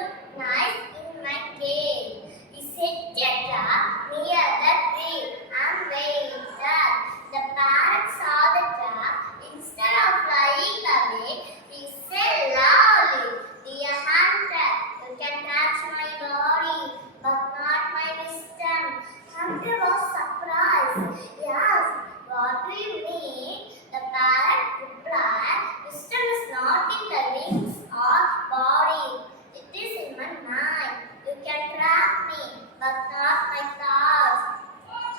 look nice in my cave. He set a trap near the tree and waited. The parrot saw the trap. Instead of flying away, he said loudly, "Dear hunter, you can touch my body, but not my wisdom." Hunter was surprised. He asked, "What do you mean?" The parrot replied, "Wisdom is not in the wings or body. It is in my mind. You can trap me, but not my thoughts."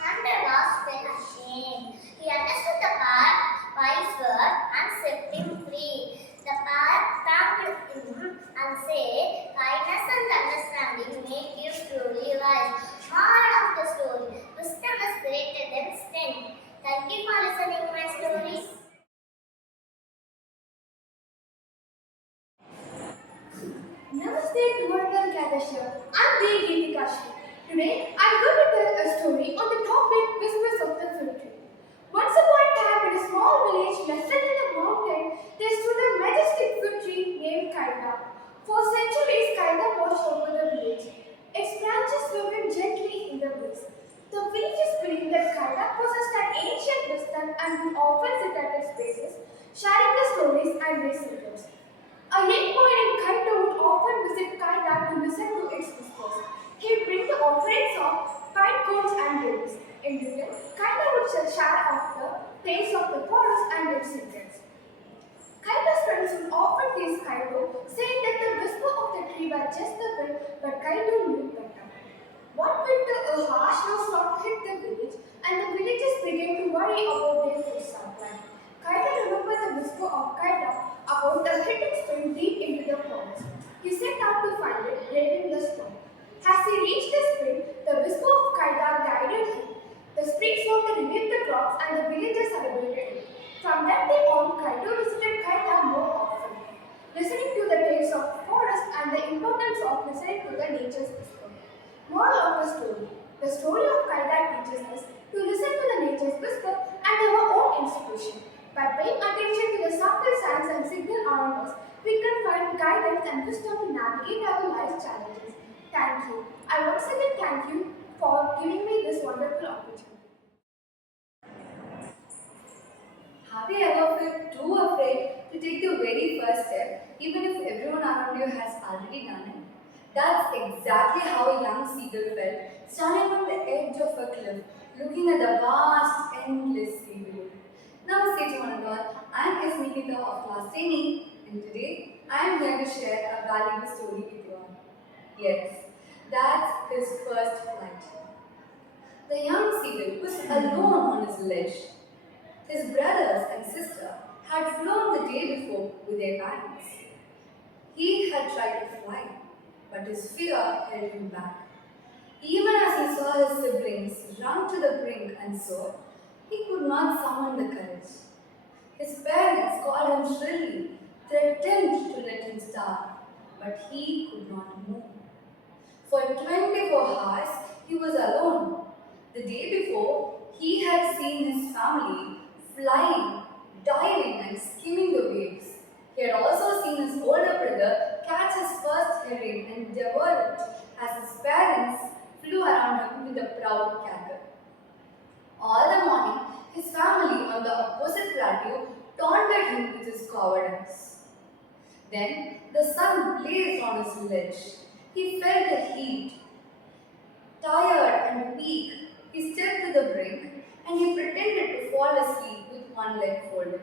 Hunter was very ashamed. He understood the parrot's wise word and set him free. The parrot thanked him and said, "Kindness and understanding make you truly wise." Moral of the story: wisdom is greater than strength. Thank you for listening to my stories. Namaste to Varnal Kadashya. I'm B.Githika. Today I'm going to tell a story on the topic Whispers of the Fig Tree. Once upon a time in a small village nestled in a mountain, there stood a majestic fig tree named Kaida. For centuries, Kaida watched over the village. Its branches waved gently in the breeze. The villagers believed that Kaida possessed an ancient wisdom and would often sit at its bases, sharing the stories and their secrets. A young boy named Kaito would often visit Kaida to listen to its whispers. He would bring the offerings of pine cones and berries. In return, Kaida would share of the tales of the forest and its secrets. Kaito's friends would often tease Kaito, saying that the whisper of the tree was just the wind, but Kaito knew better. One winter, a harsh snowstorm hit the village, and the villagers began to worry about their food supply. Kaida remembered the whisper of Kaida about a hidden spring deep into the forest. He set out to find it, braving the storm. As he reached the spring, the whisper of Kaida guided him. The spring's water revived the crops, and the villagers celebrated it. From that day on, Kaito visited Kaida more often, listening to the tales of forest and the importance of listening to the nature's whisper. Moral of the story: the story of Kaida teaches us to listen to the nature's whisper and our own inspiration. By paying attention to the subtle signs and signals around us, we can find guidance and wisdom to navigate our life's challenges. Thank you. I once again thank you for giving me this wonderful opportunity. Have you ever felt too afraid to take the very first step, even if everyone around you has already done it? That's exactly how a young seagull felt, standing on the edge of a cliff, looking at the vast, endless sea below. Namaste to one and all. I am S.Nikitha of class 10E, and today I am here to share a valuable story with you all. Yes, that's his first flight. The young seagull was alone on his ledge. His brothers and sister had flown the day before with their parents. He had tried to fly, but his fear held him back. Even as he saw his siblings run to the brink and soar, he could not summon the courage. His parents called him shrilly, threatened to let him starve, but he could not move. For 24 hours, he was alone. The day before, he had seen his family flying, diving, and skimming the waves. He had also seen his older brother catch his first herring and devour it as his parents flew around him with a proud cackle. All the morning, his family on the opposite plateau taunted him with his cowardice. Then the sun blazed on his ledge. He felt the heat. Tired and weak, he stepped to the brink and he pretended to fall asleep with one leg folded.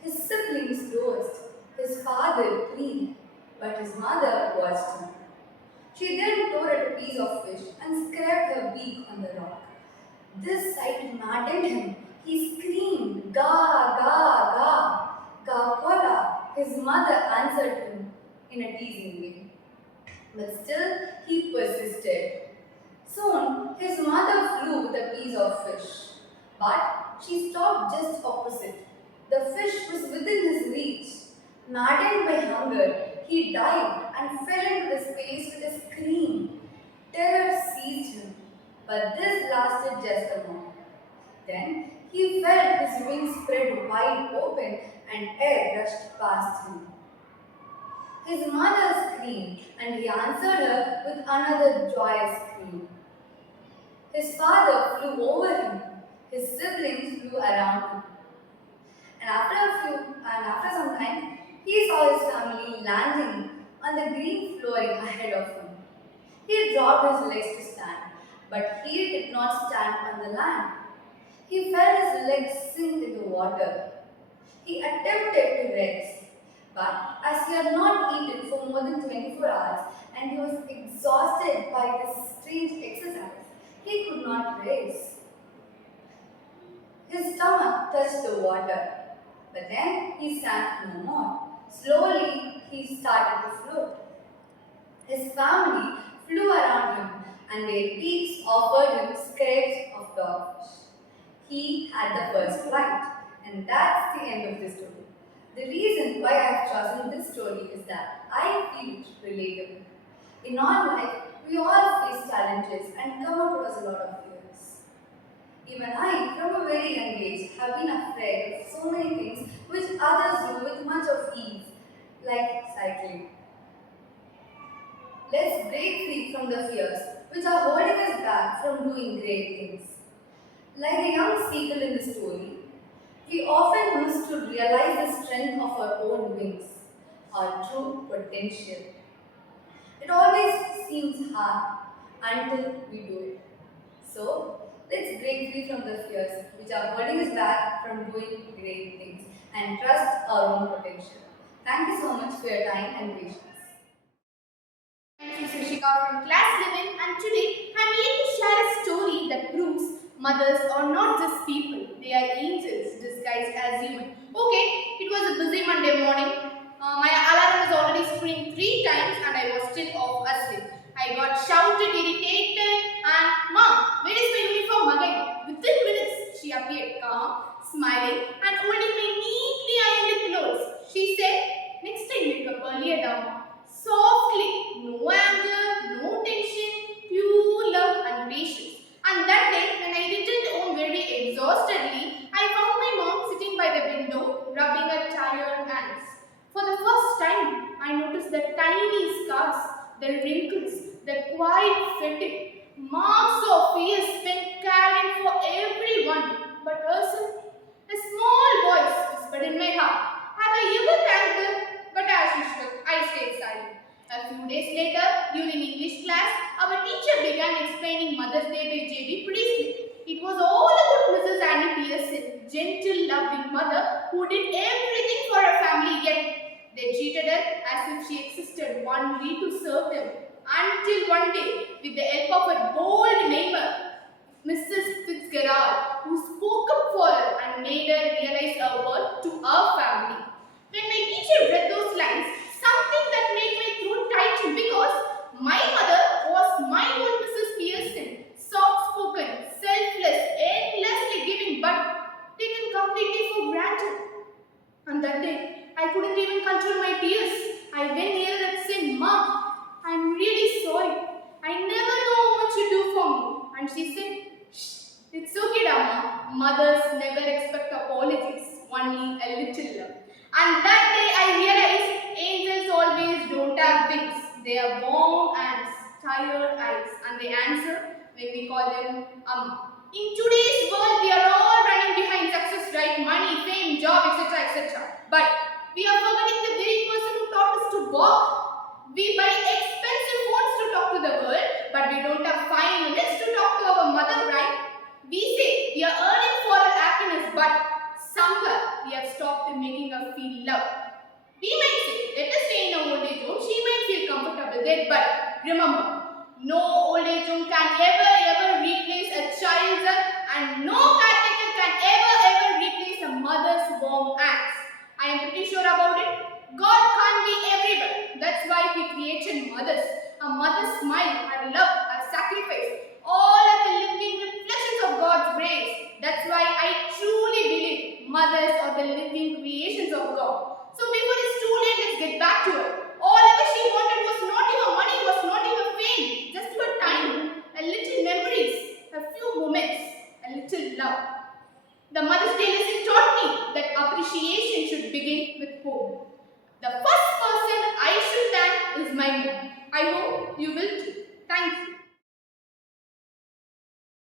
His siblings dozed, his father pleaded, but his mother watched him. She then tore at a piece of fish and scraped her beak on the rock. This sight maddened him. He screamed, "Ga, ga, ga, ga kola." His mother answered him in a teasing way. But still he persisted. Soon his mother flew with a piece of fish. But she stopped just opposite. The fish was within his reach. Maddened by hunger, he dived and fell into the space with a scream. Terror seized him. But this lasted just a moment. Then he felt his wings spread wide open and air rushed past him. His mother scream, and he answered her with another joyous scream. His father flew over him. His siblings flew around him. And after some time, he saw his family landing on the green flooring ahead of him. He dropped his legs to stand, but he did not stand on the land. He felt his legs sink in the water. He attempted to rest, but as he had not eaten for more than 24 hours and he was exhausted by this strange exercise, he could not raise. His stomach touched the water, but then he sank no more. Slowly, he started to float. His family flew around him, and their beaks offered him scraps of dogfish. He had the first flight, and that's the end of the story. The reason why I have chosen this story is that I feel it relatable. In our life, we all face challenges and come across a lot of fears. Even I, from a very young age, have been afraid of so many things which others do with much of ease, like cycling. Let's break free from the fears which are holding us back from doing great things. Like the young seagull in the story, we often miss to realize the strength of our own wings, our true potential. It always seems hard until we do it. So, let's break free from the fears which are holding us back from doing great things and trust our own potential. Thank you so much for your time and patience. I'm C.Swarshika from class 11 and today I'm here to share a story that proves mothers are not just people, they are angels disguised as human. Okay, it was a busy Monday morning. My alarm was already screamed 3 times and I was still off asleep. I got shouted, irritated and Mom, where is my uniform again? Within minutes, she appeared calm, smiling and holding my neatly ironed clothes. She said, next time wake up earlier, Dhamma. Softly, no anger, no tension, pure love and patience. And that day, when I returned home very exhaustedly, I found my mom sitting by the window, rubbing her tired hands. For the first time, I noticed the tiny scars, the wrinkles, the quiet fatigue, marks of years spent caring for everyone but herself. A small voice whispered in my heart, have I ever thanked her? But as usual, I stayed silent. A few days later, during English class, our teacher began explaining Mother's Day by J.D. Priestley. It was all about Mrs. Annie Pearson, gentle, loving mother who did everything for her family, yet they treated her as if she existed only to serve them. Until one day, with the help of her bold neighbor, Mrs. Fitzgerald, who spoke up for her and made her realize her worth to her family. When my teacher read those lines, something that made my throat tighten because my mother was my own Mrs. Pearson, soft-spoken, selfless, endlessly giving, but taken completely for granted. And that day, I couldn't even control my tears. I went near her and said, Mom, I'm really sorry. I never know how much you do for me. And she said, shh, it's okay, Dhamma. Mothers never expect apologies, only a little love. And that day I realized angels always don't have wings. They are warm hands, tired eyes, and they answer when we call them Amma. In today's world, we are all running behind success, right? Money, fame, job, etc., etc. But we are forgetting the very person who taught us to walk. We buy expensive phones to talk to the world, but we don't have 5 minutes to talk to our mother, right? We say we are earning for our happiness, but somewhere we have stopped making her feel loved. We might say, let us stay in a old age home, she might feel comfortable there, but remember, no old age home can ever replace a child's love, and no caretaker can ever replace a mother's warm hands. I am pretty sure about it. God can't be everywhere. That's why He created mothers. A mother's smile, her love, her sacrifice, all are the living reflections of God's grace. That's why I truly believe mothers are the living creations of God. So before it's too late, let's get back to her. All ever she wanted was not your money, was not your fame, just your time, a little memories, a few moments, a little love. The Mother's Day lesson taught me that appreciation should begin with home. The first person I should thank is is my mood. I hope you will too. Thank you.